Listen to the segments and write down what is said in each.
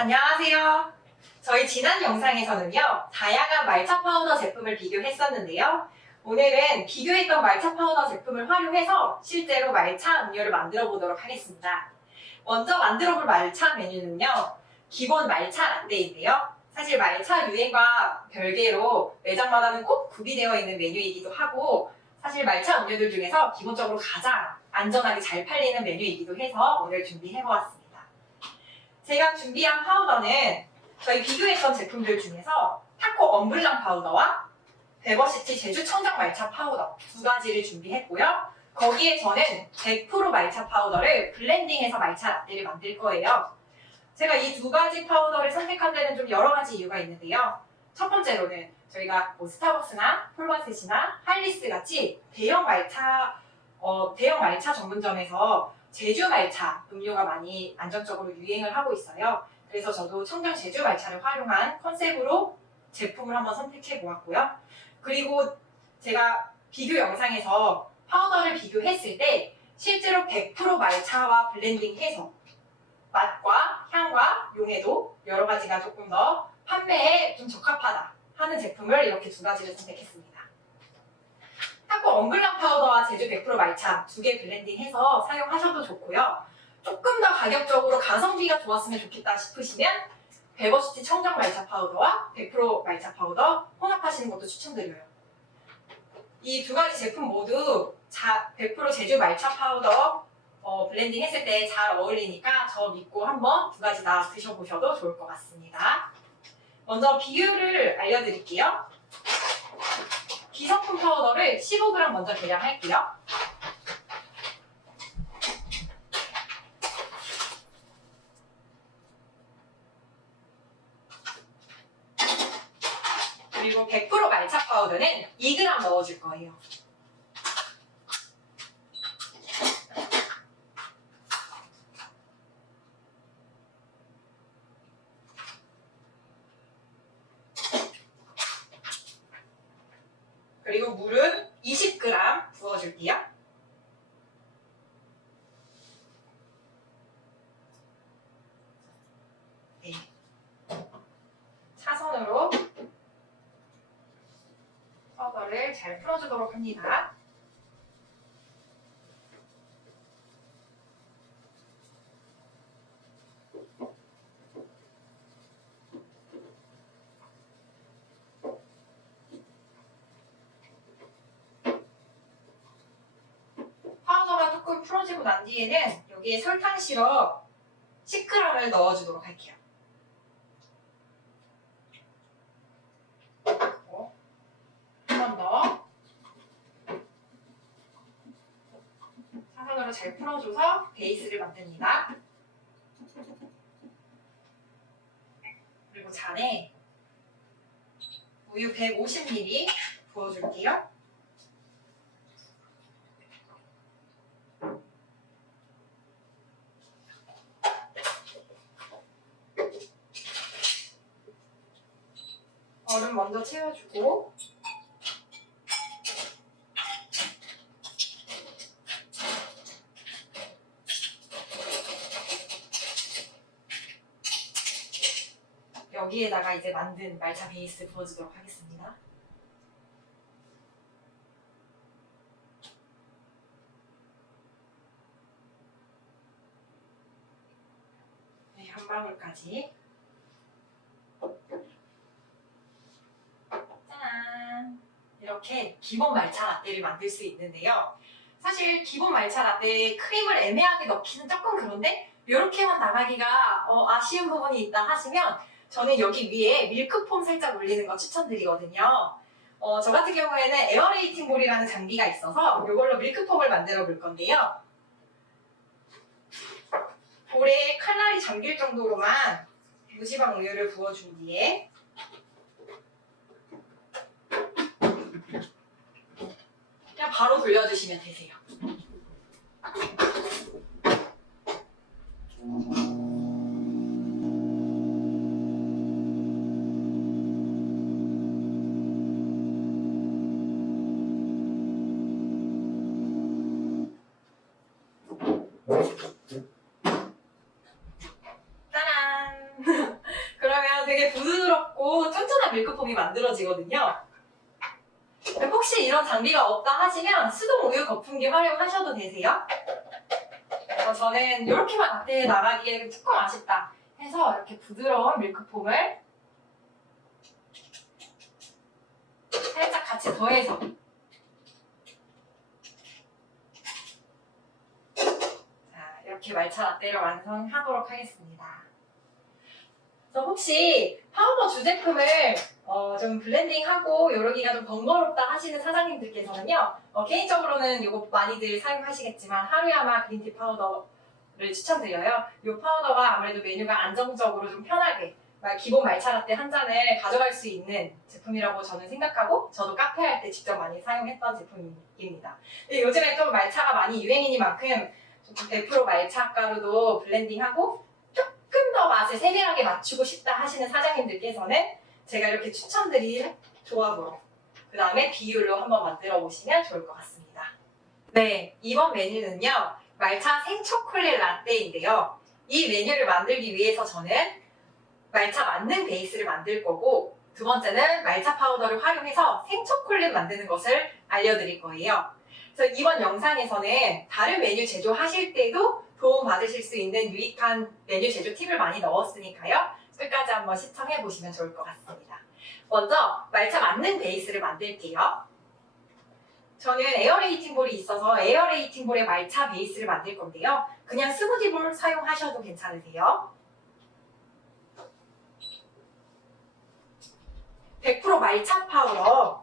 안녕하세요. 저희 지난 영상에서는요, 다양한 말차 파우더 제품을 비교했었는데요. 오늘은 비교했던 말차 파우더 제품을 활용해서 실제로 말차 음료를 만들어 보도록 하겠습니다. 먼저 만들어 볼 말차 메뉴는요, 기본 말차 라떼인데요. 사실 말차 유행과 별개로 매장마다는 꼭 구비되어 있는 메뉴이기도 하고, 사실 말차 음료들 중에서 기본적으로 가장 안전하게 잘 팔리는 메뉴이기도 해서 오늘 준비해 보았습니다. 제가 준비한 파우더는 저희 비교했던 제품들 중에서 타코 엄블랑 파우더와 베버시티 제주 청정 말차 파우더 두 가지를 준비했고요. 거기에 저는 100% 말차 파우더를 블렌딩해서 말차 라떼를 만들 거예요. 제가 이 두 가지 파우더를 선택한 데는 좀 여러 가지 이유가 있는데요. 첫 번째로는 저희가 뭐 스타벅스나 폴바셋이나 할리스 같이 대형 말차 어, 대형 말차 전문점에서 제주 말차 음료가 많이 안정적으로 유행을 하고 있어요. 그래서 저도 청정 제주 말차를 활용한 컨셉으로 제품을 한번 선택해 보았고요. 그리고 제가 비교 영상에서 파우더를 비교했을 때 실제로 100% 말차와 블렌딩해서 맛과 향과 용해도 여러 가지가 조금 더 판매에 좀 적합하다 하는 제품을 이렇게 두 가지를 선택했습니다. 타코 엄블랑 파우더와 제주 100% 말차 두 개 블렌딩해서 사용하셔도 좋고요. 조금 더 가격적으로 가성비가 좋았으면 좋겠다 싶으시면 베버시티 청정 말차 파우더와 100% 말차 파우더 혼합하시는 것도 추천드려요. 이 두 가지 제품 모두 자, 100% 제주 말차 파우더 어, 블렌딩 했을 때 잘 어울리니까 저 믿고 한번 두 가지 다 드셔보셔도 좋을 것 같습니다. 먼저 비율을 알려드릴게요. 기성품 파우더를 15g 먼저 계량할게요. 그리고 100% 말차 파우더는 2g 넣어줄 거예요. 그리고 물은 20g 부어줄게요. 네. 차선으로 파우더를 잘 풀어주도록 합니다. 파우더가 조금 풀어지고 난 뒤에는 여기에 설탕 시럽 10g을 넣어주도록 할게요. 한번 더. 사선으로 잘 풀어줘서 베이스를 만듭니다. 그리고 잔에 우유 150ml 부어줄게요. 얼음 먼저 채워주고 여기에다가 이제 만든 말차 베이스 부어주도록 하겠습니다. 네, 한 방울까지. 짠! 이렇게 기본 말차 라떼를 만들 수 있는데요. 사실 기본 말차 라떼에 크림을 애매하게 넣기는 조금 그런데 이렇게만 나가기가 어, 아쉬운 부분이 있다 하시면 저는 여기 위에 밀크폼 살짝 올리는 거 추천드리거든요. 어, 저 같은 경우에는 에어레이팅 볼이라는 장비가 있어서 이걸로 밀크폼을 만들어 볼 건데요. 볼에 칼날이 잠길 정도로만 무지방 우유를 부어준 뒤에 그냥 바로 돌려주시면 되세요. 짜란! 되게 부드럽고 쫀쫀한 밀크폼이 만들어지거든요. 혹시 이런 장비가 없다 하시면 수동 우유 거품기 활용하셔도 되세요. 그래서 저는 이렇게만 앞에 나가기에 조금 아쉽다 해서 이렇게 부드러운 밀크폼을 살짝 같이 더해서 자, 이렇게 말차 라떼를 완성하도록 하겠습니다. 그래서 혹시 파우더 주제품을 어, 좀 블렌딩하고 요러기가 좀 번거롭다 하시는 사장님들께서는요, 어, 개인적으로는 이거 많이들 사용하시겠지만 하루야마 그린티 파우더를 추천드려요. 이 파우더가 아무래도 메뉴가 안정적으로 좀 편하게 말- 기본 말차 라떼 한 잔을 가져갈 수 있는 제품이라고 저는 생각하고 저도 카페 할 때 직접 많이 사용했던 제품입니다. 근데 요즘에 좀 말차가 많이 유행이니만큼 100% 말차 가루도 블렌딩하고 조금 더 맛을 세밀하게 맞추고 싶다 하시는 사장님들께서는 제가 이렇게 추천드릴 조합으로 그 다음에 비율로 한번 만들어 보시면 좋을 것 같습니다. 네, 이번 메뉴는요 말차 생초콜릿 라떼인데요. 이 메뉴를 만들기 위해서 저는 말차 만능 베이스를 만들 거고 두 번째는 말차 파우더를 활용해서 생초콜릿 만드는 것을 알려드릴 거예요. 그래서 이번 영상에서는 다른 메뉴 제조하실 때도 도움 받으실 수 있는 유익한 메뉴 제조 팁을 많이 넣었으니까요. 끝까지 한번 시청해 보시면 좋을 것 같습니다. 먼저 말차 만능 베이스를 만들게요. 저는 에어레이팅 볼이 있어서 에어레이팅 볼에 말차 베이스를 만들 건데요. 그냥 스무디 볼 사용하셔도 괜찮으세요. 100% 말차 파우더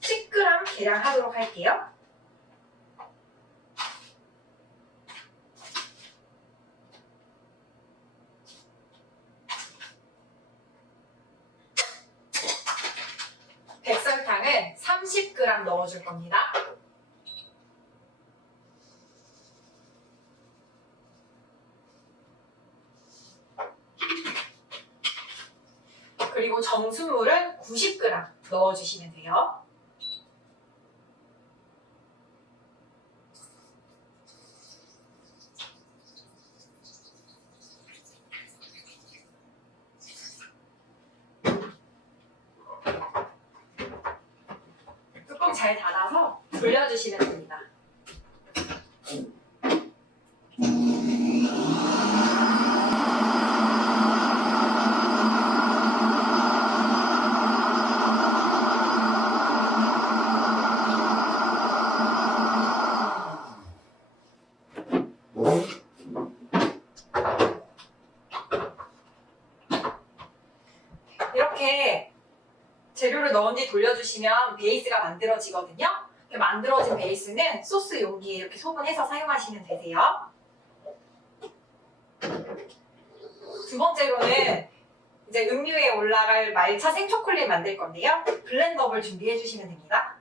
10g 계량하도록 할게요. 백설탕은 30g 넣어줄 겁니다. 그리고 정수물은 90g 넣어주시면 돼요. 뚜껑 잘 닫아서 돌려주시면 됩니다. 이렇게 재료를 넣은 뒤 돌려주시면 베이스가 만들어지거든요. 이렇게 만들어진 베이스는 소스 용기에 이렇게 소분해서 사용하시면 되세요. 두 번째로는 이제 음료에 올라갈 말차 생초콜릿 만들 건데요. 블렌더볼 준비해 주시면 됩니다.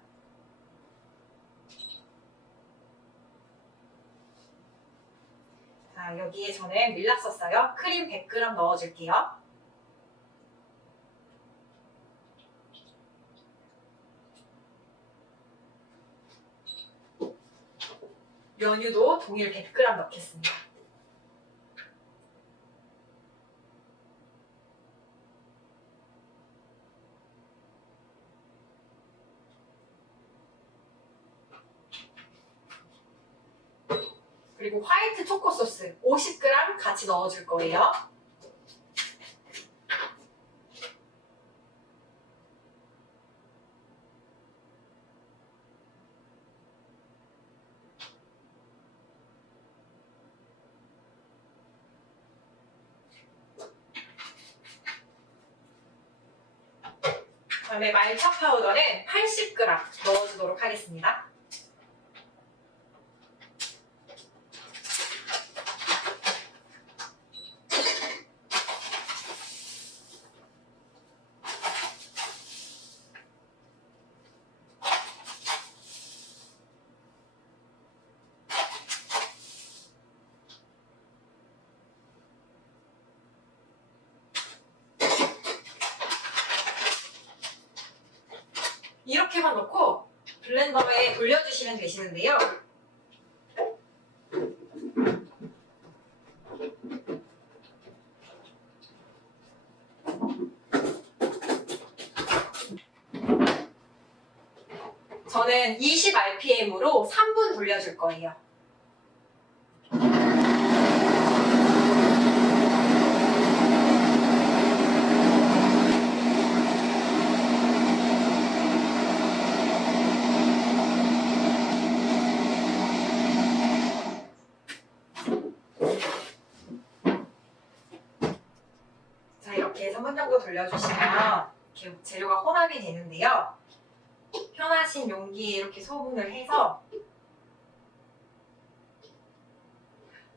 자, 여기에 저는 밀랍 썼어요. 크림 100g 넣어줄게요. 연유도 동일 100g 넣겠습니다. 그리고 화이트 초코 소스 50g 같이 넣어줄 거예요. 말차 파우더는 80g 넣어주도록 하겠습니다. 이렇게만 놓고 블렌더에 돌려주시면 되시는데요. 저는 20rpm으로 3분 돌려줄 거예요. 이렇게 3분 정도 돌려주시면 이렇게 재료가 혼합이 되는데요. 편하신 용기에 이렇게 소분을 해서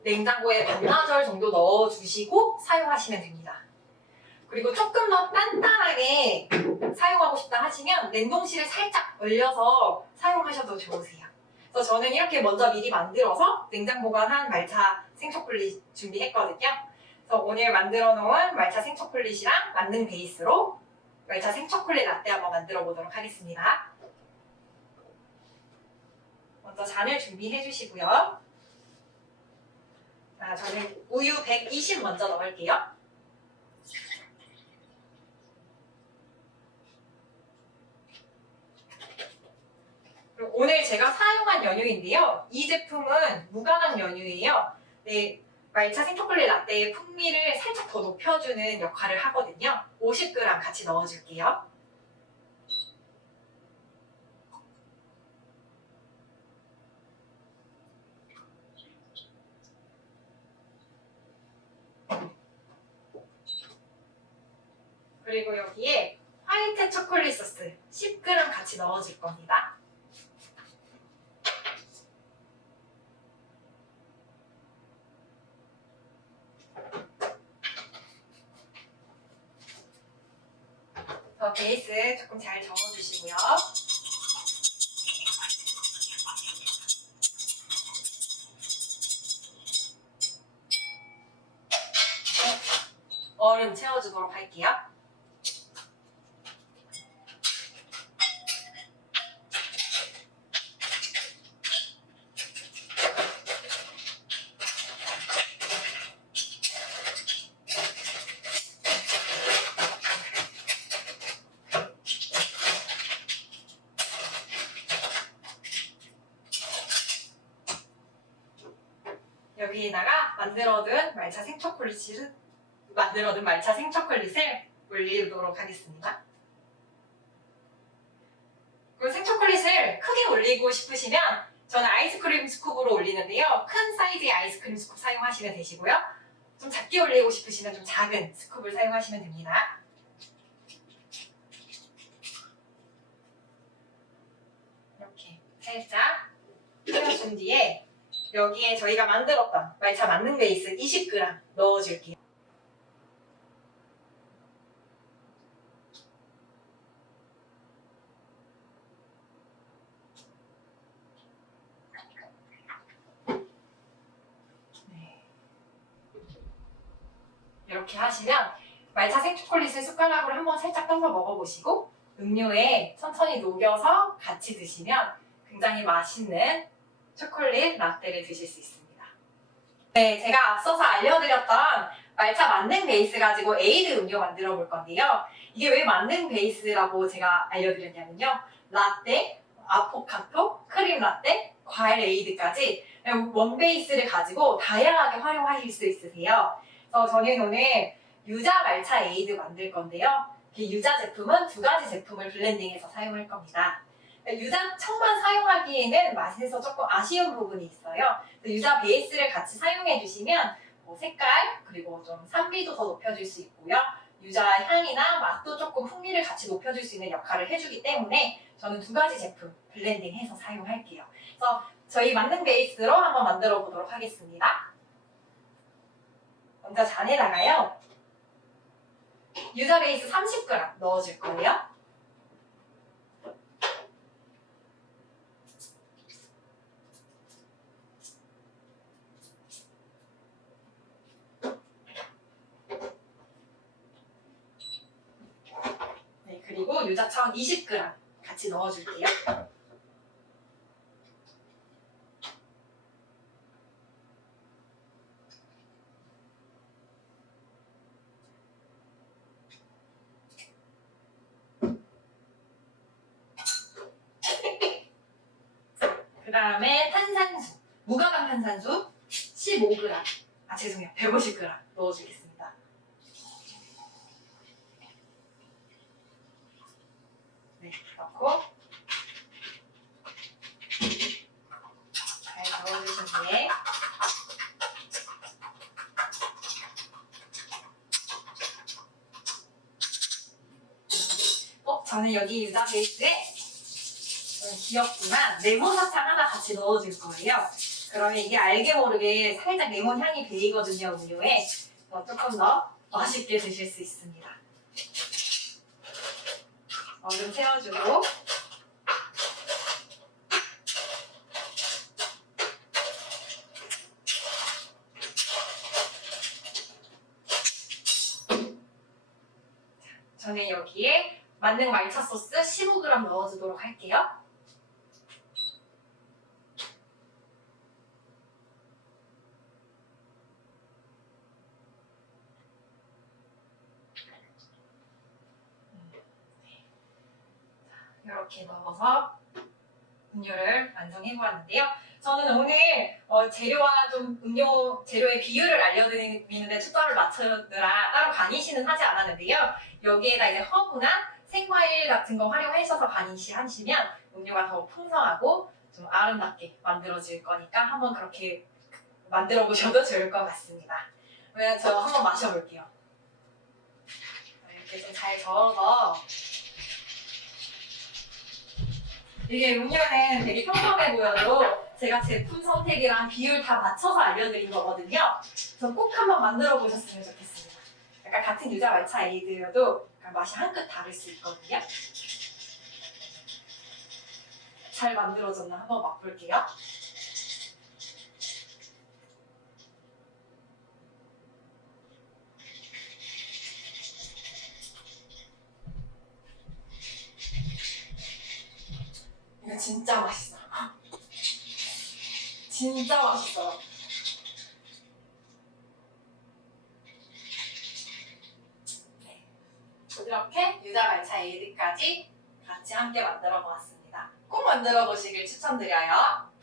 냉장고에 반나절 정도 넣어주시고 사용하시면 됩니다. 그리고 조금 더 단단하게 사용하고 싶다 하시면 냉동실에 살짝 얼려서 사용하셔도 좋으세요. 그래서 저는 이렇게 먼저 미리 만들어서 냉장 보관한 말차 생초콜릿 준비했거든요. 그래서 오늘 만들어 놓은 말차 생초콜릿이랑 만능 베이스로 말차 생초콜릿 라떼 한번 만들어 보도록 하겠습니다. 먼저 잔을 준비해 주시고요. 자, 저는 우유 120 먼저 넣을게요. 오늘 제가 사용한 연유인데요. 이 제품은 무가당 연유예요. 네, 말차 생초콜릿 라떼의 풍미를 살짝 더 높여주는 역할을 하거든요. 50g 같이 넣어줄게요. 그리고 여기에 화이트 초콜릿 소스 10g 같이 넣어줄 겁니다. 저 조금 잘 저어주시고요. 얼음 채워주도록 할게요. 여기에다가 만들어둔 말차 생초콜릿을 만들어둔 말차 생초콜릿을 올리도록 하겠습니다. 그리고 생초콜릿을 크게 올리고 싶으시면 저는 아이스크림 스쿱으로 올리는데요. 큰 사이즈의 아이스크림 스쿱 사용하시면 되시고요. 좀 작게 올리고 싶으시면 좀 작은 스쿱을 사용하시면 됩니다. 이렇게 살짝 뿌려준 뒤에 여기에 저희가 만들었던 말차 만능 베이스 20g 넣어줄게요. 네. 이렇게 하시면 말차 생초콜릿을 숟가락으로 한번 살짝 떠서 먹어보시고 음료에 천천히 녹여서 같이 드시면 굉장히 맛있는 초콜릿 라떼를 드실 수 있습니다. 네, 제가 앞서서 알려드렸던 말차 만능 베이스 가지고 에이드 음료 만들어 볼 건데요. 이게 왜 만능 베이스라고 제가 알려드렸냐면요. 라떼, 아포카토, 크림 라떼, 과일 에이드까지 원 베이스를 가지고 다양하게 활용하실 수 있으세요. 그래서 저는 오늘 유자 말차 에이드 만들 건데요. 그 유자 제품은 두 가지 제품을 블렌딩해서 사용할 겁니다. 유자 청만 사용하기에는 맛에서 조금 아쉬운 부분이 있어요. 유자 베이스를 같이 사용해 주시면 뭐 색깔 그리고 좀 산미도 더 높여줄 수 있고요. 유자 향이나 맛도 조금 풍미를 같이 높여줄 수 있는 역할을 해주기 때문에 저는 두 가지 제품 블렌딩해서 사용할게요. 그래서 저희 만능 베이스로 한번 만들어 보도록 하겠습니다. 먼저 잔에다가요. 유자 베이스 30g 넣어줄 거예요. 4차원 20g 같이 넣어줄게요. 그 다음에 탄산수, 무가방 탄산수 15g, 아 죄송해요, 150g 넣어주겠습니다. 넣고 잘 저어주신 뒤에 어, 저는 여기 유자 베이스에 좀 귀엽지만 레몬 사탕 하나 같이 넣어줄 거예요. 그러면 이게 알게 모르게 살짝 레몬 향이 배이거든요, 음료에. 어, 조금 더 맛있게 드실 수 있습니다. 얼음 채워주고 저는 여기에 만능 말차 소스 15g 넣어주도록 할게요. 이렇게 넣어서 음료를 완성해 보았는데요. 저는 오늘 어, 재료와 좀 음료 재료의 비율을 알려드리는데 초점을 맞추느라 따로 가니시는 하지 않았는데요. 여기에다 이제 허브나 생과일 같은 거 활용하셔서 가니시 하시면 음료가 더 풍성하고 좀 아름답게 만들어질 거니까 한번 그렇게 만들어 보셔도 좋을 것 같습니다. 그러면 저 한번 마셔볼게요. 이렇게 좀 잘 저어서 이게 음료는 되게 평범해 보여도 제가 제품 선택이랑 비율 다 맞춰서 알려드린 거거든요. 그래서 꼭 한번 만들어 보셨으면 좋겠습니다. 약간 같은 유자 말차 에이드여도 맛이 한끗 다를 수 있거든요. 잘 만들어졌나 한번 맛볼게요. 이거 진짜 맛있어. 진짜 맛있어. 네. 이렇게 유자 말차 에이드까지 같이 함께 만들어 보았습니다. 꼭 만들어 보시길 추천드려요.